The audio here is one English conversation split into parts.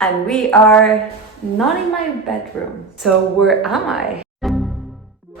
And we are not in my bedroom. So where am I?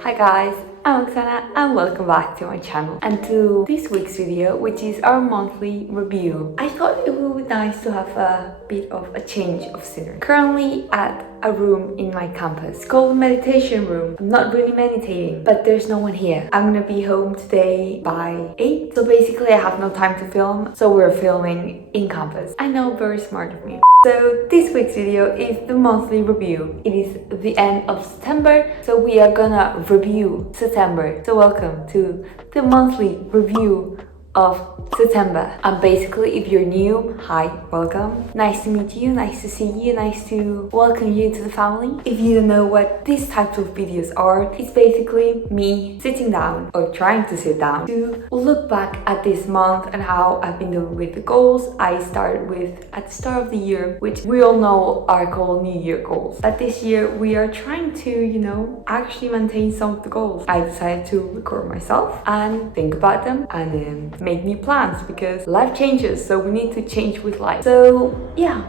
Hi guys, I'm Oksana and welcome back to my channel and to this week's video, which is our monthly review. I thought it would be nice to have a bit of a change of scenery. Currently at a room in my campus called meditation room. I'm not really meditating, but there's no one here. I'm gonna be home today by 8, so basically I have no time to film, so we're filming in campus. I know, very smart of me. So this week's video is the monthly review. It is the end of September, so we are gonna review September. So welcome to the monthly review of September. And basically, if you're new, hi, welcome. Nice to meet you, nice to see you, nice to welcome you to the family. If you don't know what these types of videos are, it's basically me sitting down or trying to sit down to look back at this month and how I've been doing with the goals I started with at the start of the year, which we all know are called New Year goals. But this year we are trying to, actually maintain some of the goals. I decided to record myself and think about them and make new plans because life changes, so we need to change with life. So yeah,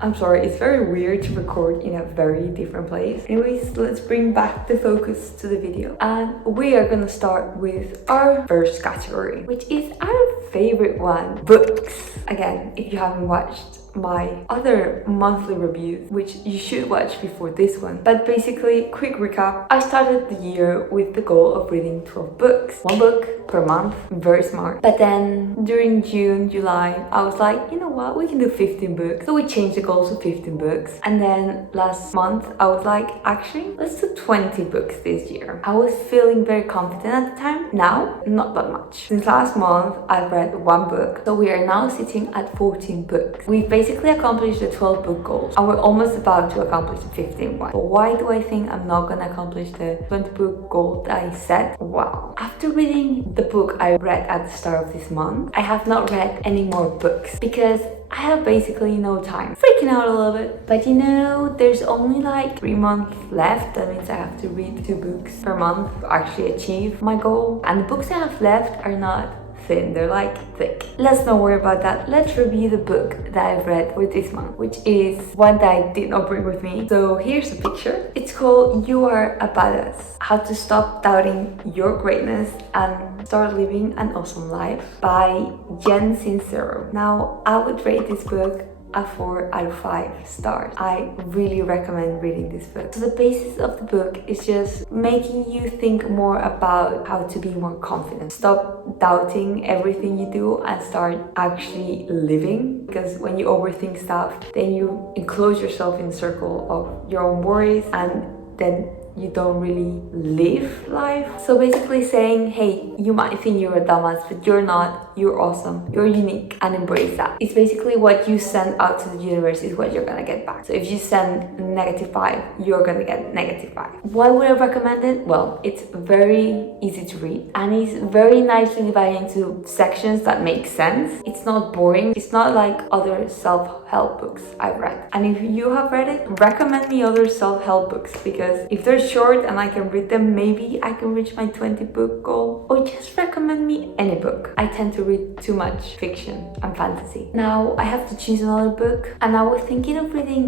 I'm sorry, it's very weird to record in a very different place. Anyways, let's bring back the focus to the video. And we are gonna start with our first category, which is our favorite one, books. Again, if you haven't watched my other monthly reviews, which you should watch before this one. But basically, quick recap, I started the year with the goal of reading 12 books, 1 book per month, very smart. But then during June, July, I was like, you know what, we can do 15 books. So we changed the goal to 15 books. And then last month, I was like, actually, let's do 20 books this year. I was feeling very confident at the time. Now, not that much. Since last month, I've read 1 book. So we are now sitting at 14 books. We've basically accomplished the 12 book goals and we're almost about to accomplish the 15 one. But why do I think I'm not gonna accomplish the 20 book goal that I set? Wow. After reading the book I read at the start of this month, I have not read any more books because I have basically no time. Freaking out a little bit. But there's only like 3 months left. That means I have to read 2 books per month to actually achieve my goal. And the books I have left are not thin, they're like thick. Let's not worry about that. Let's review the book that I've read for this month, which is one that I did not bring with me. So here's a picture. It's called You Are a Badass: How to Stop Doubting Your Greatness and Start Living an Awesome Life by Jen Sincero. Now, I would rate this book a 4 out of 5 stars. I really recommend reading this book. So the basis of the book is just making you think more about how to be more confident. Stop doubting everything you do and start actually living. Because when you overthink stuff, then you enclose yourself in a circle of your own worries and then you don't really live life. So basically saying, hey, you might think you're a dumbass, but you're not. You're awesome. You're unique, and embrace that. It's basically what you send out to the universe is what you're gonna get back. So if you send -5, you're gonna get -5. Why would I recommend it? Well, it's very easy to read and it's very nicely divided into sections that make sense. It's not boring. It's not like other self-help books I've read. And if you have read it, recommend me other self-help books because if they're short and I can read them, maybe I can reach my 20 book goal. Or just recommend me any book. I tend to read too much fiction and fantasy. Now I have to choose another book and I was thinking of reading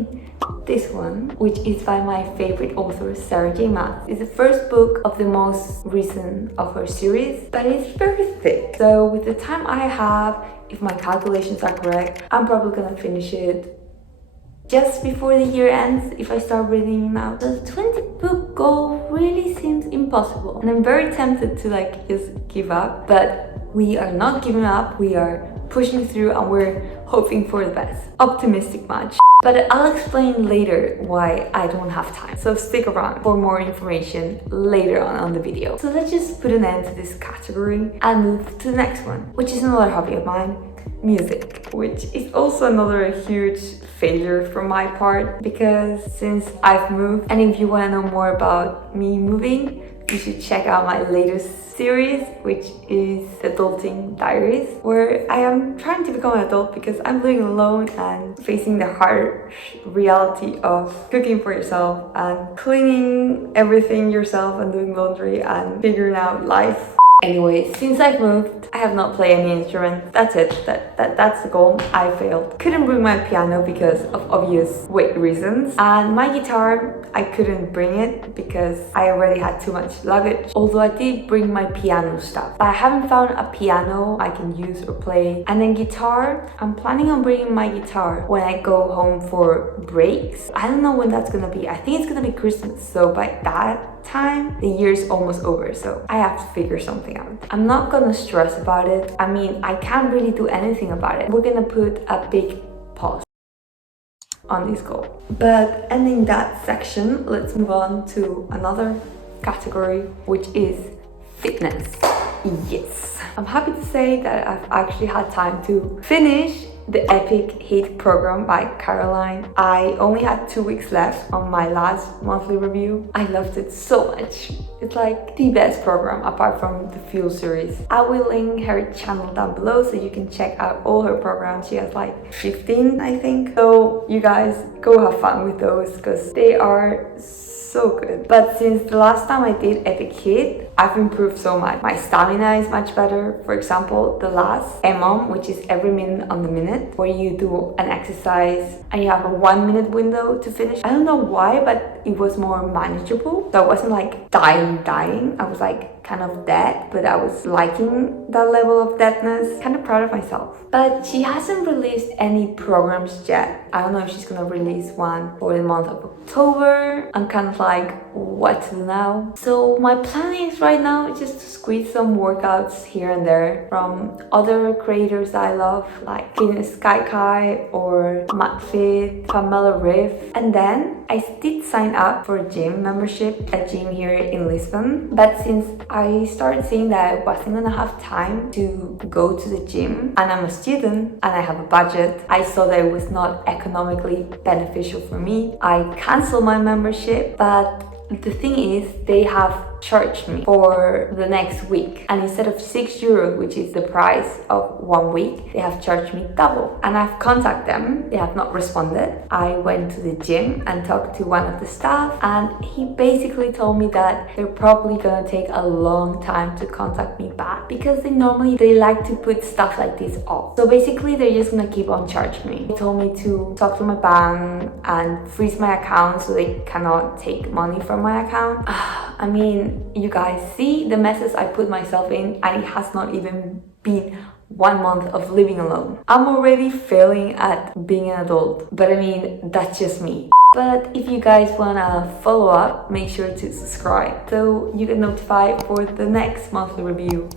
this one, which is by my favorite author, Sarah J. Maas. It's the first book of the most recent of her series, but it's very thick. So with the time I have, if my calculations are correct, I'm probably gonna finish it just before the year ends if I start reading now. So the 20 book goal really seems impossible and I'm very tempted to just give up, but we are not giving up. We are pushing through and we're hoping for the best. Optimistic much. But I'll explain later why I don't have time. So stick around for more information later on the video. So let's just put an end to this category and move to the next one, which is another hobby of mine, music, which is also another huge failure from my part because since I've moved, and if you want to know more about me moving, you should check out my latest series, which is Adulting Diaries, where I am trying to become an adult because I'm living alone and facing the harsh reality of cooking for yourself and cleaning everything yourself and doing laundry and figuring out life. Anyway, since I've moved, I have not played any instrument. That's it. That's the goal. I failed. Couldn't bring my piano because of obvious weight reasons. And my guitar, I couldn't bring it because I already had too much luggage. Although I did bring my piano stuff. But I haven't found a piano I can use or play. And then guitar, I'm planning on bringing my guitar when I go home for breaks. I don't know when that's gonna be. I think it's gonna be Christmas. So by that time, the year's almost over, so I have to figure something out. I'm not gonna stress about it. I mean, I can't really do anything about it. We're gonna put a big pause on this goal. But ending that section, let's move on to another category, which is fitness. Yes, I'm happy to say that I've actually had time to finish the Epic Heat program by Caroline. I only had 2 weeks left on my last monthly review. I loved it so much. It's like the best program apart from the Fuel series. I will link her channel down below so you can check out all her programs. She has like 15, I think. So you guys go have fun with those because they are so good. But since the last time I did Epic Heat, I've improved so much. My stamina is much better. For example, the last EMOM, which is every minute on the minute, where you do an exercise and you have a 1 minute window to finish. I don't know why, but it was more manageable. So I wasn't like dying. I was like kind of dead, but I was liking that level of deadness. Kind of proud of myself. But she hasn't released any programs yet. I don't know if she's gonna release one for the month of October. I'm kind of like, what to do now? So my plan is right now just to squeeze some workouts here and there from other creators that I love, like Fitness Sky Kai or MatFit, Pamela Riff. And then I did sign up for a gym membership, a gym here in Lisbon. But since I started seeing that I wasn't gonna have time to go to the gym, and I'm a student and I have a budget, I saw that it was not economically beneficial for me. I canceled my membership, but the thing is, they have charged me for the next week, and instead of €6, which is the price of 1 week, they have charged me double. And I've contacted them, they have not responded. I went to the gym and talked to one of the staff, and he basically told me that they're probably gonna take a long time to contact me back because they like to put stuff like this off. So basically they're just gonna keep on charging me. He told me to talk to my bank and freeze my account so they cannot take money from my account. I mean, you guys see the messes I put myself in, and it has not even been 1 month of living alone. I'm already failing at being an adult, but I mean, that's just me. But if you guys wanna follow up, make sure to subscribe so you get notified for the next monthly review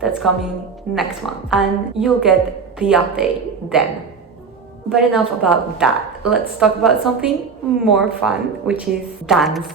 that's coming next month, and you'll get the update then. But enough about that. Let's talk about something more fun, which is dance.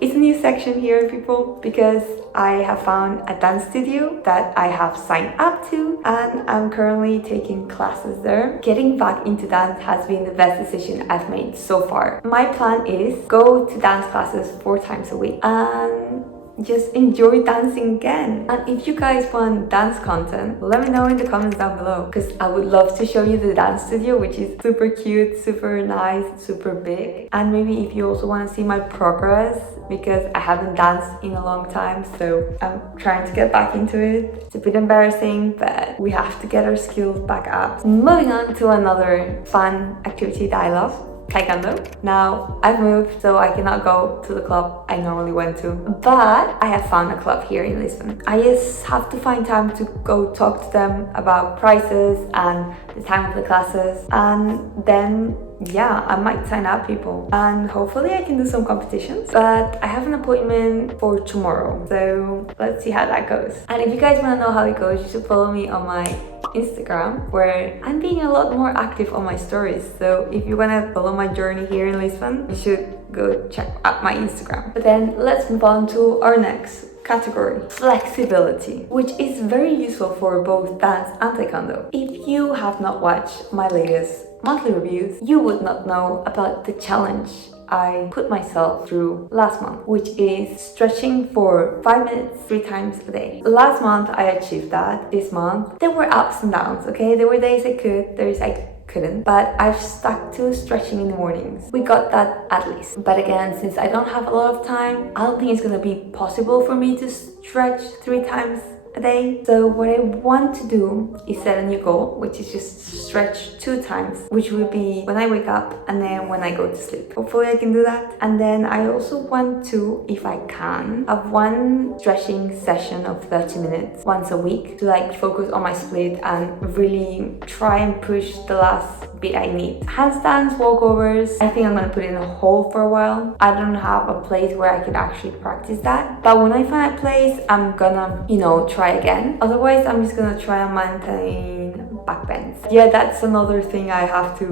It's a new section here, people, because I have found a dance studio that I have signed up to, and I'm currently taking classes there. Getting back into dance has been the best decision I've made so far. My plan is go to dance classes 4 times a week and just enjoy dancing again. And if you guys want dance content, let me know in the comments down below, because I would love to show you the dance studio, which is super cute, super nice, super big. And maybe if you also want to see my progress, because I haven't danced in a long time, so I'm trying to get back into it. It's a bit embarrassing, but we have to get our skills back up. Moving on to another fun activity that I love, taekwondo. Now, I've moved, so I cannot go to the club I normally went to, but I have found a club here in Lisbon. I just have to find time to go talk to them about prices and the time of the classes, and then yeah, I might sign up, people, and hopefully I can do some competitions. But I have an appointment for tomorrow, so let's see how that goes. And if you guys want to know how it goes, you should follow me on my Instagram, where I'm being a lot more active on my stories. So if you want to follow my journey here in Lisbon, you should go check out my Instagram. But then let's move on to our next category, flexibility, which is very useful for both dance and taekwondo. If you have not watched my latest monthly reviews, you would not know about the challenge I put myself through last month, which is stretching for 5 minutes 3 times a day. Last month I achieved that. This month there were ups and downs, okay? There were days I could, there's I couldn't, but I've stuck to stretching in the mornings. We got that at least. But again, since I don't have a lot of time, I don't think it's gonna be possible for me to stretch 3 times a day. So what I want to do is set a new goal, which is just stretch 2 times, which will be when I wake up and then when I go to sleep. Hopefully I can do that. And then I also want to, if I can, have one stretching session of 30 minutes once a week to like focus on my split and really try and push the last bit I need. Handstands, walkovers, I think I'm gonna put it in a hole for a while. I don't have a place where I can actually practice that, but when I find a place, I'm gonna, try again. Otherwise, I'm just gonna try and maintain back bends. Yeah, that's another thing I have to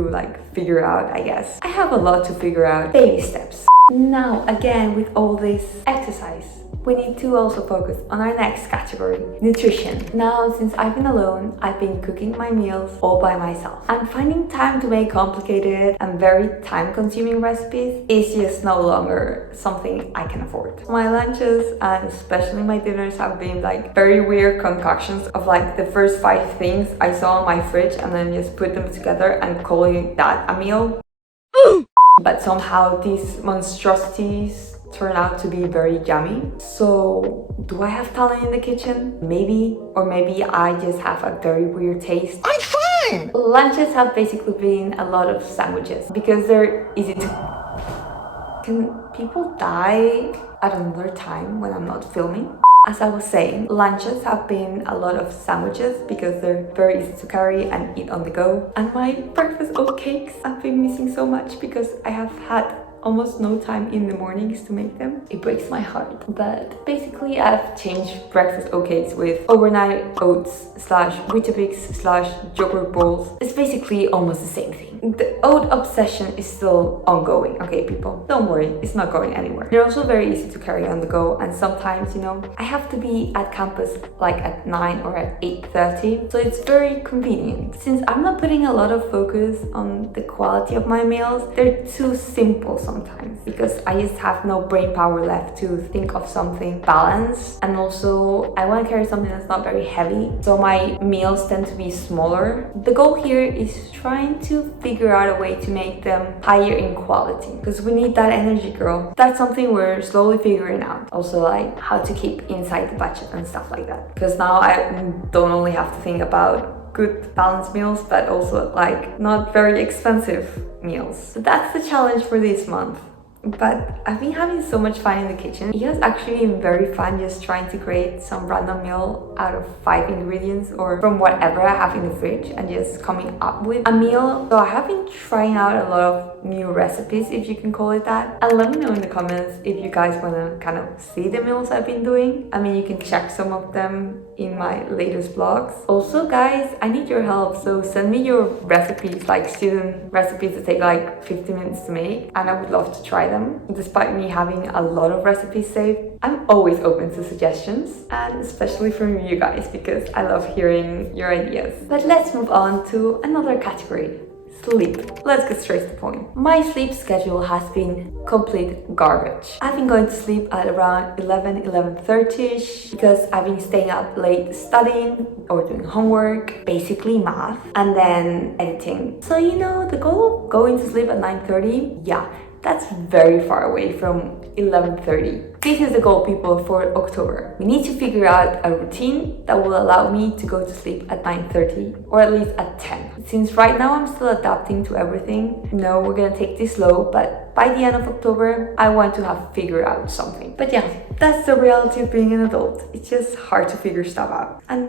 figure out, I guess. I have a lot to figure out. Baby steps. Now, again, with all this exercise, we need to also focus on our next category, nutrition. Now, since I've been alone, I've been cooking my meals all by myself. And finding time to make complicated and very time-consuming recipes is just no longer something I can afford. My lunches and especially my dinners have been very weird concoctions of the first 5 things I saw on my fridge and then just put them together and calling that a meal. But somehow these monstrosities turn out to be very yummy. So do I have talent in the kitchen? Maybe. Or maybe I just have a very weird taste. I'm fine! Lunches have basically been a lot of sandwiches because they're easy to... Can people die at another time when I'm not filming? As I was saying, lunches have been a lot of sandwiches because they're very easy to carry and eat on the go. And my breakfast oatcakes I've been missing so much because I have had almost no time in the mornings to make them. It breaks my heart. But basically I've changed breakfast oatcakes with overnight oats / Weetabix / yogurt bowls. It's basically almost the same thing. The oat obsession is still ongoing, okay people? Don't worry, it's not going anywhere. They're also very easy to carry on the go, and sometimes, I have to be at campus at 9 or at 8:30, so it's very convenient. Since I'm not putting a lot of focus on the quality of my meals, they're too simple sometimes because I just have no brain power left to think of something balanced, and also I want to carry something that's not very heavy, so my meals tend to be smaller. The goal here is trying to figure out a way to make them higher in quality because we need that energy, girl. That's something we're slowly figuring out. Also how to keep inside the budget and stuff like that, because now I don't only have to think about good balanced meals but also not very expensive meals. So that's the challenge for this month. But I've been having so much fun in the kitchen. It has actually been very fun just trying to create some random meal out of 5 ingredients or from whatever I have in the fridge and just coming up with a meal. So I have been trying out a lot of new recipes, if you can call it that. And let me know in the comments if you guys want to kind of see the meals I've been doing. I mean, you can check some of them in my latest vlogs. Also, guys, I need your help. So send me your recipes, student recipes that take 50 minutes to make. And I would love to try them. Despite me having a lot of recipes saved, I'm always open to suggestions, and especially from you guys because I love hearing your ideas. But let's move on to another category. Sleep. Let's get straight to the point. My sleep schedule has been complete garbage. I've been going to sleep at around 11:30ish because I've been staying up late studying or doing homework, basically math, and then editing. So the goal of going to sleep at 9:30, yeah, that's very far away from 11:30. This is the goal, people, for October. We need to figure out a routine that will allow me to go to sleep at 9:30 or at least at 10. Since right now I'm still adapting to everything, we're gonna take this slow, but by the end of October, I want to have figured out something. But yeah, that's the reality of being an adult. It's just hard to figure stuff out. And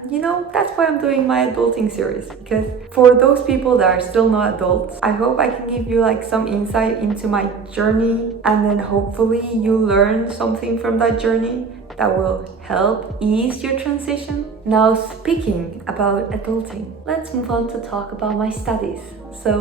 that's why I'm doing my adulting series, because for those people that are still not adults, I hope I can give you some insight into my journey, and then hopefully you learn something from that journey that will help ease your transition. Now, speaking about adulting, let's move on to talk about my studies. So,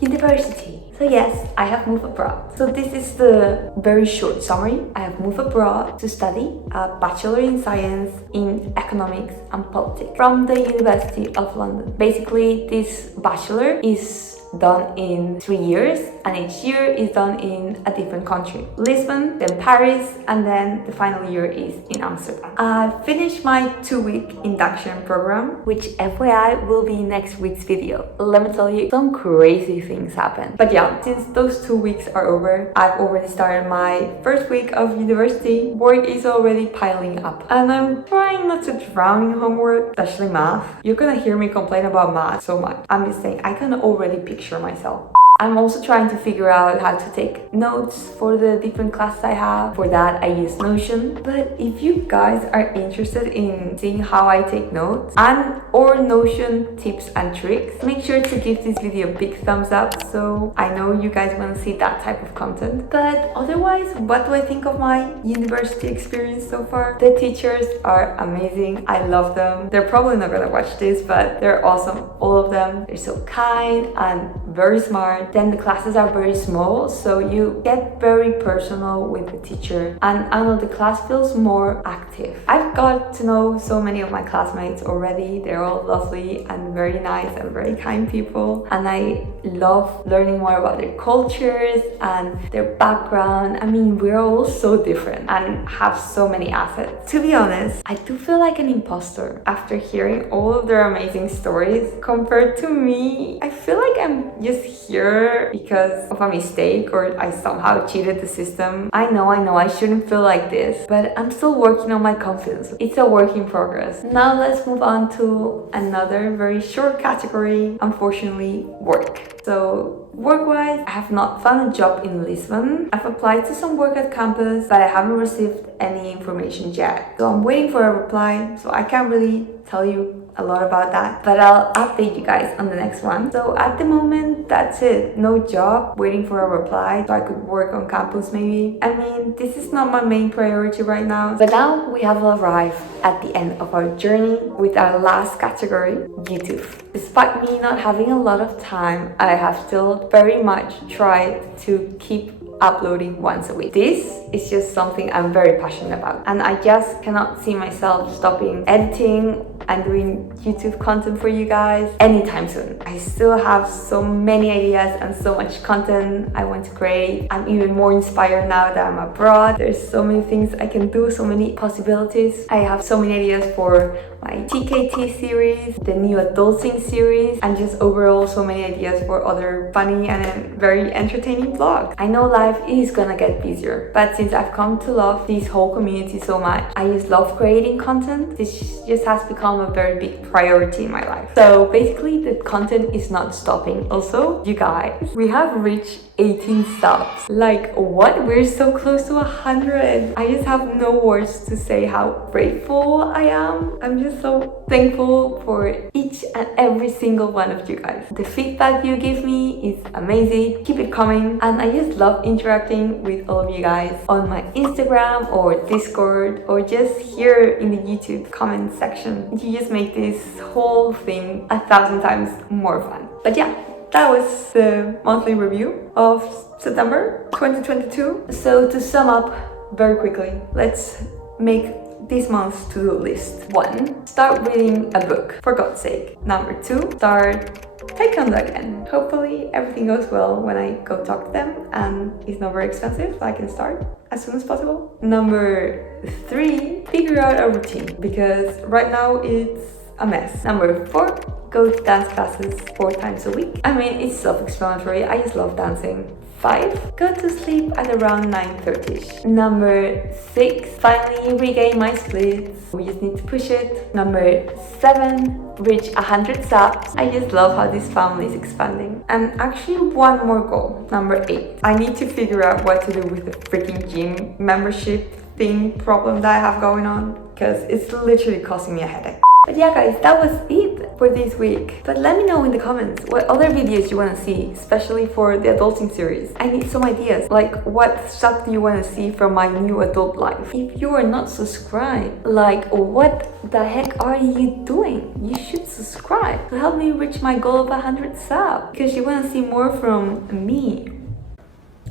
university. So yes, I have moved abroad. So this is the very short summary. I have moved abroad to study a Bachelor in Science in Economics and Politics from the University of London. Basically, this bachelor is done in 3 years, and each year is done in a different country. Lisbon, then Paris, and then the final year is in Amsterdam. I finished my 2-week induction program, which FYI will be next week's video. Let me tell you, some crazy things happen. But yeah, since those 2 weeks are over, I've already started my first week of university. Work is already piling up, and I'm trying not to drown in homework, especially math. You're gonna hear me complain about math so much. I'm just saying, I can already picture myself. I'm also trying to figure out how to take notes for the different classes I have. For that, I use Notion. But if you guys are interested in seeing how I take notes and or Notion tips and tricks, make sure to give this video a big thumbs up, so I know you guys want to see that type of content. But otherwise, what do I think of my university experience so far? The teachers are amazing. I love them. They're probably not gonna watch this, but they're awesome. All of them. They're so kind and very smart. Then the classes are very small, so you get very personal with the teacher, and I know the class feels more active. I've got to know so many of my classmates already. They're all lovely and very nice and very kind people, and I love learning more about their cultures and their background. I mean, we're all so different and have so many assets. To be honest, I do feel like an imposter after hearing all of their amazing stories. Compared to me, I feel like I'm just here because of a mistake, or I somehow cheated the system. I know, I shouldn't feel like this, but I'm still working on my confidence. It's a work in progress. Now let's move on to another very short category, unfortunately, work. So work-wise, I have not found a job in Lisbon. I've applied to some work at campus, but I haven't received any information yet. So I'm waiting for a reply, so I can't really tell you a lot about that, but I'll update you guys on the next one. So at the moment, that's it. No job, waiting for a reply so I could work on campus maybe. I mean, this is not my main priority right now. But now we have arrived at the end of our journey with our last category, YouTube. Despite me not having a lot of time, I have still very much tried to keep uploading once a week. This is just something I'm very passionate about, and I just cannot see myself stopping editing and doing YouTube content for you guys anytime soon. I still have so many ideas and so much content I want to create. I'm even more inspired now that I'm abroad. There's so many things I can do, so many possibilities. I have so many ideas for my TKT series, the new adulting series, and just overall so many ideas for other funny and very entertaining vlogs. I know life is gonna get busier, but since I've come to love this whole community so much, I just love creating content. This just has become a very big priority in my life. So basically the content is not stopping. Also, you guys, we have reached 18 subs. Like what? We're so close to 100. I just have no words to say how grateful I am. I'm just so thankful for each and every single one of you guys. The feedback you give me is amazing. Keep it coming, and I just love interacting with all of you guys on my Instagram or Discord or just here in the YouTube comment section. You just make this whole thing 1,000 times more fun. But yeah, that was the monthly review of September 2022. So to sum up very quickly, let's make this month's to-do list. 1. Start reading a book, for God's sake. Number 2. Start taekwondo again. Hopefully everything goes well when I go talk to them and it's not very expensive, so I can start as soon as possible. Number 3. Figure out a routine, because right now it's a mess. Number 4. Go to dance classes 4 times a week. I mean, it's self-explanatory. I just love dancing. 5. Go to sleep at around 9:30ish. Number 6. Finally regain my splits. We just need to push it. Number 7. Reach 100 subs. I just love how this family is expanding. And actually one more goal. Number 8. I need to figure out what to do with the freaking gym membership thing problem that I have going on, because it's literally causing me a headache. But yeah guys, that was it for this week. But let me know in the comments what other videos you want to see, especially for the adulting series. I need some ideas, like what stuff do you want to see from my new adult life? If you are not subscribed, like what the heck are you doing? You should subscribe to help me reach my goal of 100 subs, because you want to see more from me.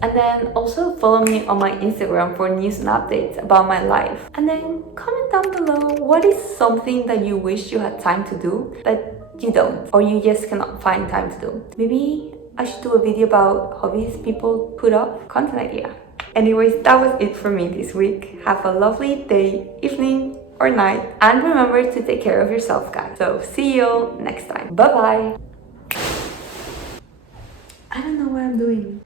And then also follow me on my Instagram for news and updates about my life. And then comment down below what is something that you wish you had time to do but you don't, or you just cannot find time to do. Maybe I should do a video about hobbies people put off. Content idea. Anyways, that was it for me this week. Have a lovely day, evening, or night. And remember to take care of yourself, guys. So see you next time. Bye bye. I don't know what I'm doing.